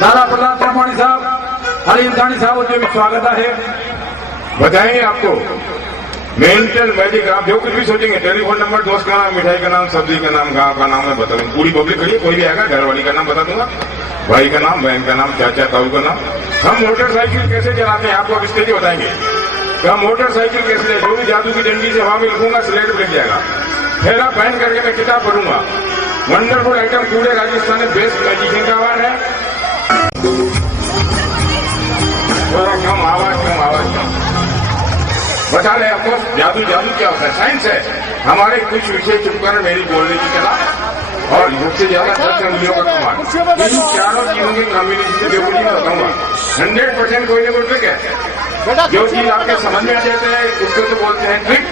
लाला प्रहलाद टेम्पाणी साहब, हरीम दानी साहब उद्योगी स्वागत है। बताएंगे आपको मेंटल मैजिक। आप जो कुछ भी सोचेंगे, टेलीफोन नंबर, दोस्त का नाम, मिठाई का नाम, सब्जी का नाम, गांव का नाम, मैं बता दूंगा। पूरी पब्लिक खड़ी है, कोई भी आएगा, घर वाली का नाम बता दूंगा, भाई का नाम, बहन का नाम, चाचा ताऊ का नाम। हम मोटरसाइकिल कैसे चलाते हैं आपको अब स्टेज बताएंगे। हम मोटरसाइकिल कैसे, जो भी जादू की डंडी से हवा में लिखूंगा स्लेट ब्रेक जाएगा। थैला पहन करके मैं किताब पढ़ूंगा। वंडरफुल आइटम पूरे राजस्थान में बेस्ट मैजिशियन का अवार्ड है। थोड़ा कम आवाज कम बता रहे आपको। जादू क्या होता है? साइंस है। हमारे कुछ विषय चुपकर मेरी बोलने की कला और सबसे ज्यादा 10 अंगुलियों का कमाल, इन चारों चीजों की कॉम्बिनेशन से जो मैं बताऊंगा 100% कोई ना कोई ट्रिक है। जो चीज आपके समझ में आ जाते हैं उसको तो बोलते हैं ट्रिक,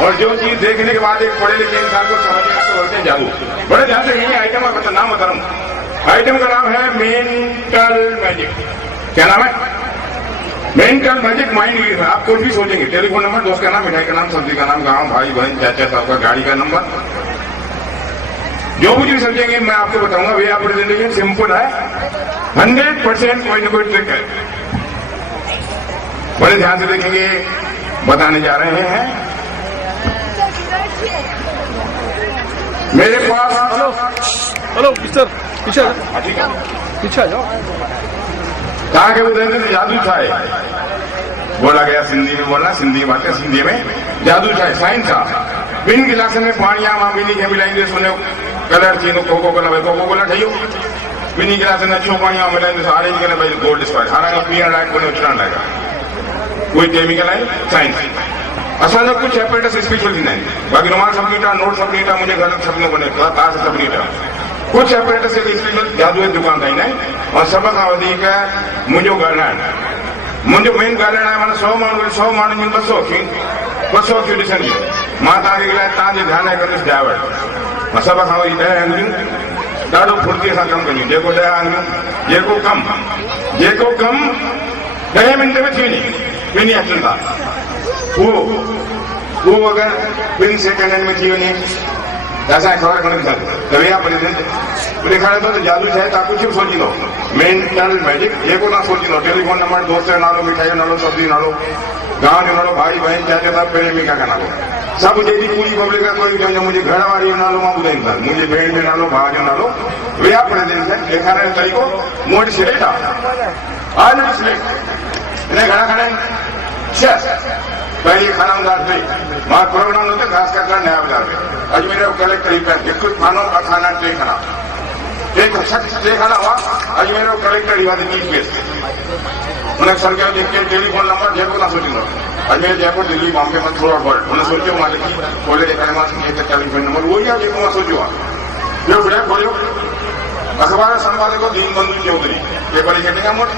और जो चीज देखने के बाद एक पढ़े लिखे इंसान को समझ में आते बोलते हैं जादू। बड़े ध्यान से ये आइटम का नाम बता रहा हूं। आइटम का नाम है मेंटल मैजिक। क्या नाम है? मेंटल मैजिक माइंड रीड है। आप कुछ भी सोचेंगे, टेलीफोन नंबर, दोस्त का नाम, मिठाई का नाम, सब्जी का नाम, गांव, भाई बहन, चाचा साहब का, गाड़ी का नंबर, जो कुछ भी समझेंगे मैं आपको बताऊंगा। वे आप प्रेजेंटेशन सिंपल है, 100% कोई ना कोई ट्रिक है। बड़े ध्यान से देखेंगे, बताने जा रहे हैं। मेरे पास हेलो मिस्टर, पीछे आ जाओ। कहा कि वो दिन जादू था, बोला गया सिंधी में, बोलना सिंधी में, बातें सिंधी में, जादू था, साइंस था। बिन गिलास में पानिया मां बिनी खे मिलाईंदे सुनो कलर थींदो, कोको कोला ठहियो। बिनी गिलास में अछो पानी मिलाईंदे ऑरेंज कलर भाई गोल्ड स्पॉट। हालांकि पीअण लाइक कोन्हे, उछलण लाइक कोई केमिकल आहे, साइंस। असांजा कुछ एपरेटस स्पेशल थींदा आहिनि, बाक़ी रुमाल सभिनी नोट सभिनी मुंहिंजे घर में सभिनी कोन्हे, तास सभिनी कुछ एपरेटस स्पेशल जादू जी दुकान ताईं आहिनि। और सभ खां वधीक मुंहिंजो ॻाल्हाइण, मुंहिंजो मेन ॻाल्हाइण आहे। माना 100 माण्हुनि जूं 200 अखियूं ॾिसंदी। मां तव्हांखे ॻाल्हाए तव्हांजे ध्यानु कंदुसि डाइवर्ट। मां सभ खां वधीक 10 आङुरियूं ॾाढो फुर्तीअ सां कमु कंदियूं। जेको 10 आङुरियूं, जेको कमु 10 मिंट में थी वञे, ॿिनी हथनि सां, उहो अगरि 2 सेकंडनि में थी वञे त असांखे ख़बर कोन्हे त भैया ॾेखारे थो त जादू छा आहे। तव्हां कुझु बि सोचींदो, मेंटल मैजिक जेको तव्हां सोचींदो, टेलीफोन नंबर, दोस्त जो नालो, मिठाई जो नालो, सब्जी जो नालो, गांव जो नालो, भाई बहन, चाचा साहब, प्रेमिका का नालो, सभु जेकी पूरी पब्लिक आहे। कोई चवंदो मुंहिंजी घर वारी जो नालो मां ॿुधाईंदुसि, मुंहिंजी भेण जो नालो, भाउ जो नालो, विया प्रेजेंटेशन ॾेखारण जो तरीक़ो मूं वटि स्लेट आहे। स्लेट हिन घणा खणा आहिनि? 6। पहले खाना उधार थे, मां प्रोग्राम होते खास कर नया बाजार में अजमेर कलेक्टर ही पैर एक खानो खाना 3 खाना, 3 खाना हुआ। अजमेर कलेक्टर ही वाली चीफ गेस्ट उन्हें सरकार देख के टेलीफोन नंबर जेको ना सोचिंदो, अजमेर, जयपुर, दिल्ली, बॉम्बे में थोड़ा वर्ल्ड उन्हें सोचो मालिक खोले ॾेखारे मां टेलीफोन नंबर उहो ई आहे जेको मां सोचियो आहे। ॿियो ॿुधाए खोलियो अख़बार संपादक दीनबंधु चौधरी, पेपर लिखे ॾिना मूं वटि।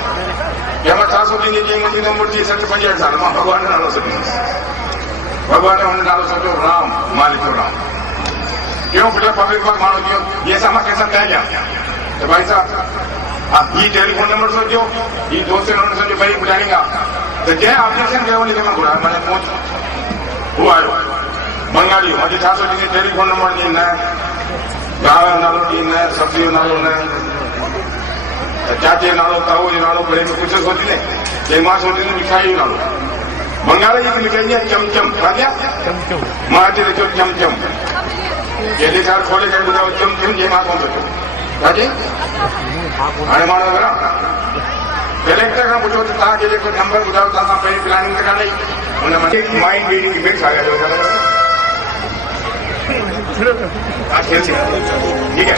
जंहिंमां छा सोचींदी, चई मुंहिंजी उमिरि थी 60-65 साल, मां भॻवान जो नालो सोचींदुसि। भॻवान ने हुन नालो सोचियो राम, मां लिखियो राम। क्यों फिर पब्लिक वक्त मानो क्यों ये सामा कैसा तय क्या? तो भाई साहब ये टेलीफोन नंबर सोचो, ये दोस्त से नंबर सोचो, भाई बुलाएंगे तो जय ऑपरेशन क्या होने के मैं बुलाया, मैंने पहुंच वो आयो बंगाली मुझे छा सोचेंगे टेलीफोन नंबर दी न, गाँव नालो दी न, सब्जी नालो न, चाचे नालो, ताऊ जो नालो, पढ़े तो कुछ सोचने ये मां सोचती मिठाई नालो बंगाली जी लिखाई है चमचम, क्या क्या मां अचे लिखो चमचम, ये साल खोले कर बुझाओ चमचम जे मां कोन सोचो काजे हाणे माण्हू करा कलेक्टर खां पुछो त तव्हांखे जेको नंबर ॿुधायो तव्हां पहिरीं प्लानिंग त कान्हे हुन में माइंड रीडिंग की मिक्स आ गया ठीक है।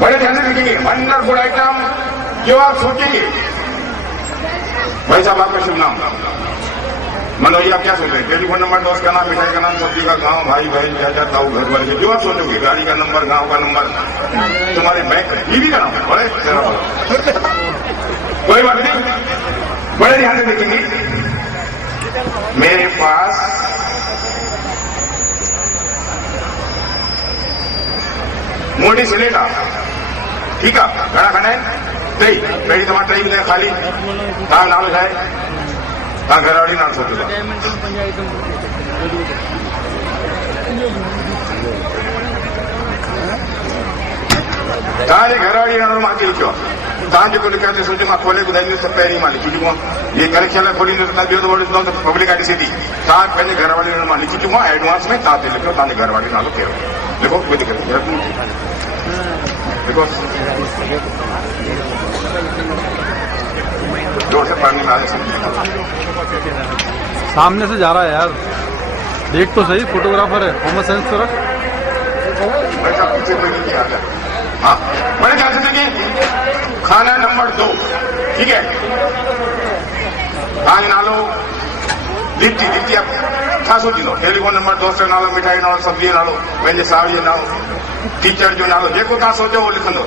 बड़े ध्यान से देखेंगे वंडरफुल आइटम जो आप सोचेंगे। भाई साहब आपका शुभ नाम मनोज, आप क्या सोच रहे हैं? टेलीफोन नंबर, दोस्त का नाम, मिठाई का नाम, सब्जी का, गांव, भाई बहन, चाचा ताऊ, घर वाले जो आप सोचोगे, गाड़ी का नंबर, गांव का नंबर, तुम्हारे बैंक बीवी का नाम, बड़े कोई बात नहीं, बड़े ध्यान से देखेंगे। मेरे पास मोटी सिलेट ठीक है, घना खाना है टई टई तमाम टई मिले खाली तव्हां नालो छा आहे? तव्हां घर वारी नालो सोचो तव्हांजे घरवारी नालो मां अची लिखियो तव्हां जेको लिखियो आहे सोचो मां खोले ॿुधाईंदुसि त पहिरीं मां लिखी चुको आहियां ये कनेक्शन लाइ खोलींदुसि न ॿियो दफ़ो ॾिसंदो त पब्लिक आई डी सिधी तव्हां पंहिंजे घरवारी नालो मां लिखी चुको आहियां एडवांस में तव्हां ते लिखियो तव्हांजे घरवारी नालो कहिड़ो लिखो कोई दिक़त नहीं लिखो जोर से पढ़ने में आगे सामने से जा रहा है यार, देख तो सही, फोटोग्राफर है, कॉमन सेंस तो रख। हाँ मेरे ख्याल से देखिए खाना नंबर 2 ठीक है तव्हांजो नालो दीप्ति दीप्ति आप छा सोचींदो टेलीफोन नंबर दोस्त जो नालो मिठाई नालो सब्जी जो नालो पंहिंजे सावरी जो नालो टीचर जो नालो जेको तव्हां सोचो उहो लिखंदो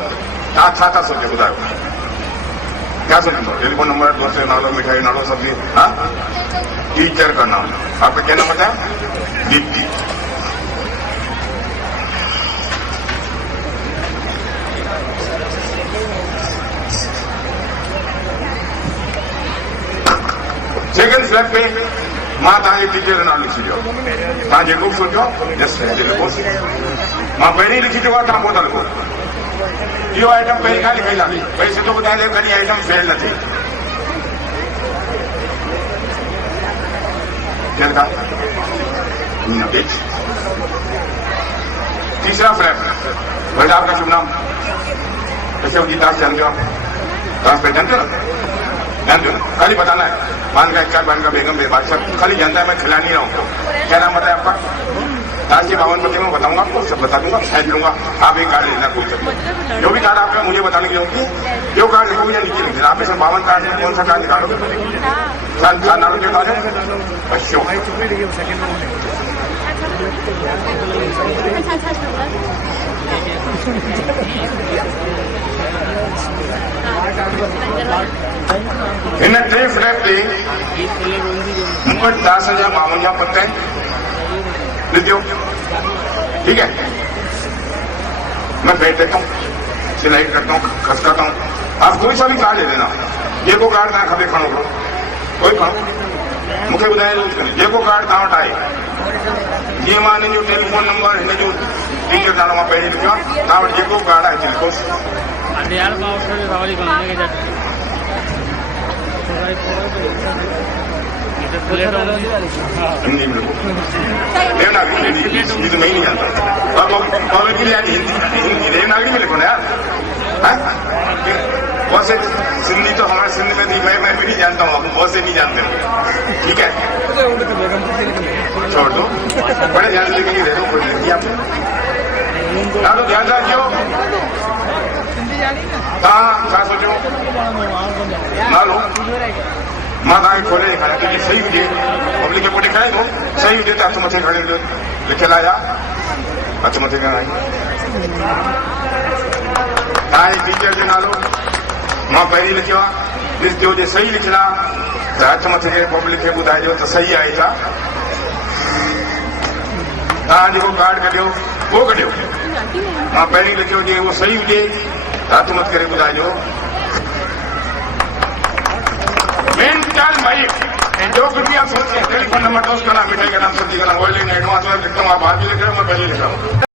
तव्हां छा था सोचो ॿुधायो क्या सोचींदो टेलीफोन नंबर दोस्त जो नालो मिठाई नालो सब्जी हाँ टीचर का नाम आपका क्या नाम बताया दीप्ति सेकंड स्लैब पे मां तव्हांजे टीचर जो नालो लिखी ॾियो तव्हां जेको बि सोचो जस्ट लिखो मां पहिरीं लिखी चुको आहे तव्हां पोइ था लिखो इहो आइटम पहिरीं खां लिखाईंदासीं भई सिधो ॿुधाईंदे कॾहिं आइटम फेल न थिए तीसरा फ्लैप भाई आपका शुभ नाम कैसे होगी दास जानते हो आप दास पहचानते हो जानते हो खाली बताना है मान का इक्का बान का बेगम बादशाह खाली जानता है मैं खिला नहीं रहा हूँ क्या नाम बताया आपका दास जी 52 पति में बताऊंगा आपको सब बता दूंगा साइड लूंगा आप एक कार्ड लेना कोई जो भी कार्ड आपका मुझे बताने की होगी जो कार्ड लिखोगे या नीचे लिखना आप 52 कार्ड है कौन सा कार्ड निकालोगे नाम जो कार्ड है अशोक इन 3 फ्लैप ते मूंखे 10,052 पत्ता आहिनि ॾिजो ठीक है मैं बैठ देता हूँ सिलाई करता हूँ खसकाता हूँ आप कोई सा भी कार्ड ले लेना जेको कार्ड तव्हां खपे खणो कोई खणो मूंखे ॿुधाइजो जेको कार्ड तव्हां वटि आहे जीअं मां हिन जो टेलीफोन नंबर हिन जो टीचर नालो मां पहिरीं लिखियो आहे तव्हां वटि जेको कार्ड आहे लिखोसि हिंदी में लिखो देवनागरी हिंदी तो मैं ही नहीं जानता पब्लिक के लिए हिंदी देवनागरी में लिखो ना यार बहुत से सिंधी तो हमारे सिंधी में थी मैं भी नहीं जानता हूँ बहुत से नहीं जानते हो ठीक है छोड़ दो बड़े ध्यान से दे दो कोई नहीं आप नालो ध्यान रखियो तव्हां छा सोचो नालो मां तव्हांखे खोले ॾेखारियां तुंहिंजी सही हुजे पब्लिक खे पोइ ॾेखारींदो सही हुजे त हथ मथे खणी लिखियल आहे हथ मथे खणाई तव्हांजे टीचर जो नालो मां पहिरीं लिखियो आहे ॾिसजो हुजे सही लिखियल आहे त हथ मथे खे पब्लिक खे ॿुधाइजो त सही आहे छा तव्हां जेको कार्ड कढियो उहो कढियो मां पहिरीं लिखियो हुजे उहो सही हुजे त हथ मथे करे ॿुधाइजो मेंटल मैजिक जो कुछ भी आप सोचते हैं टेलीफोन नंबर दोस्त का नाम मिठाई का नाम सब्जी का नाम ऑयल एडवांस में लिखता हूँ आप बाहर भी लिख रहे हो मैं पहले लिख रहा हूँ